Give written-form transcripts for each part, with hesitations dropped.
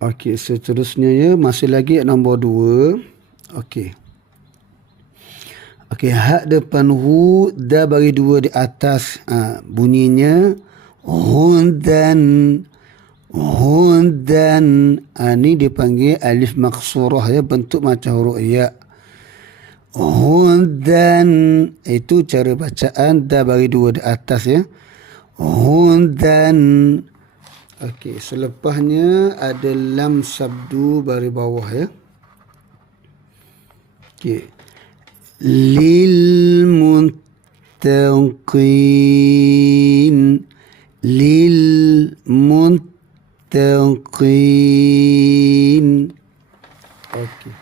Okey, seterusnya ya, masih lagi nombor 2. Okey. Okey, hak depan hu dah bagi 2 di atas. Bunyinya hudan. Hudan. Ni dipanggil alif maksurah ya, bentuk macam huruf ya. Hudan. Itu cara bacaan dah bagi 2 di atas ya. Hudan. Okey, selepasnya ada lam sabdu bari bawah ya. Okey. Lil muttaqin. Lil muttaqin. Okey.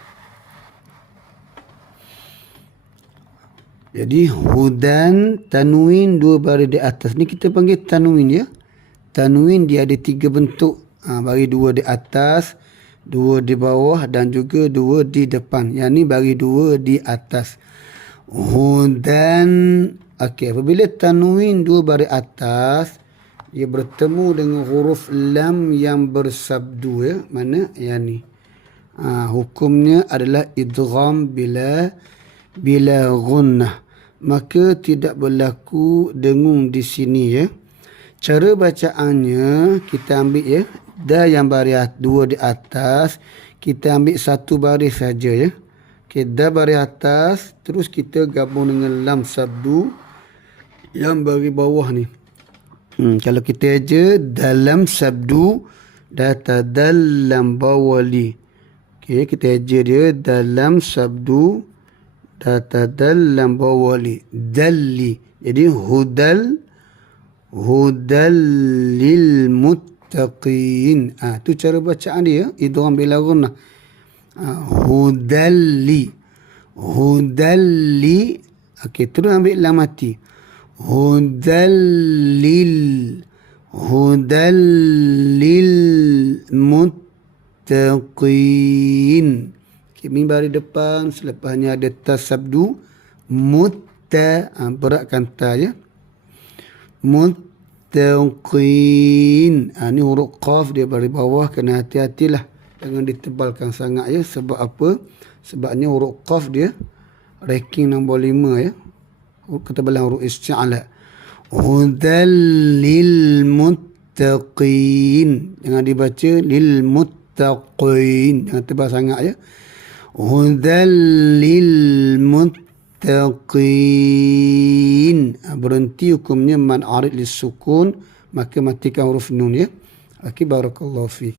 Jadi hudan, tanwin 2 baris di atas. Ni kita panggil tanwin ya. Tanwin dia ada 3 bentuk. Bagi 2 di atas, 2 di bawah dan juga 2 di depan. Yang ni bagi 2 di atas. Hudan. Okey, apabila tanwin 2 baris atas, dia bertemu dengan huruf lam yang bersabdu ya. Mana? Yang ni. Hukumnya adalah idgham bila gunnah. Maka tidak berlaku dengung di sini ya. Cara bacaannya kita ambil ya, dah yang baris 2 di atas, kita ambil 1 baris saja ya. Okey, dah baris atas, terus kita gabung dengan lam sabdu yang baris bawah ni. Kalau kita aja dalam sabdu data dalam bawali. Okey, kita aja dia dalam sabdu data dalam bawali. Dalli. Jadi hudal lil muttaqin. Tu cara bacaan dia, idgham bila gunnah. Hudalli. Okey, terus ambil lam mati. Hudallil muttaqin. Okey, min baris depan, selepasnya ada tasabdu beratkan ta ya. Muttaqin. Ni huruf qaf dia baris bawah, kena hati-hatilah jangan ditebalkan sangat ya. Sebab apa? Sebabnya huruf qaf dia ranking nombor 5 ya. Ketebalan huruf isti'ala. Hudal lil muttaqin. Jangan dibaca lil muttaqin. Jangan tebal sangat ya. Hudal lil muttaqin. Berhenti hukumnya man arid lis sukun, maka matikan huruf nun ya. Okey, barakallahu fiik.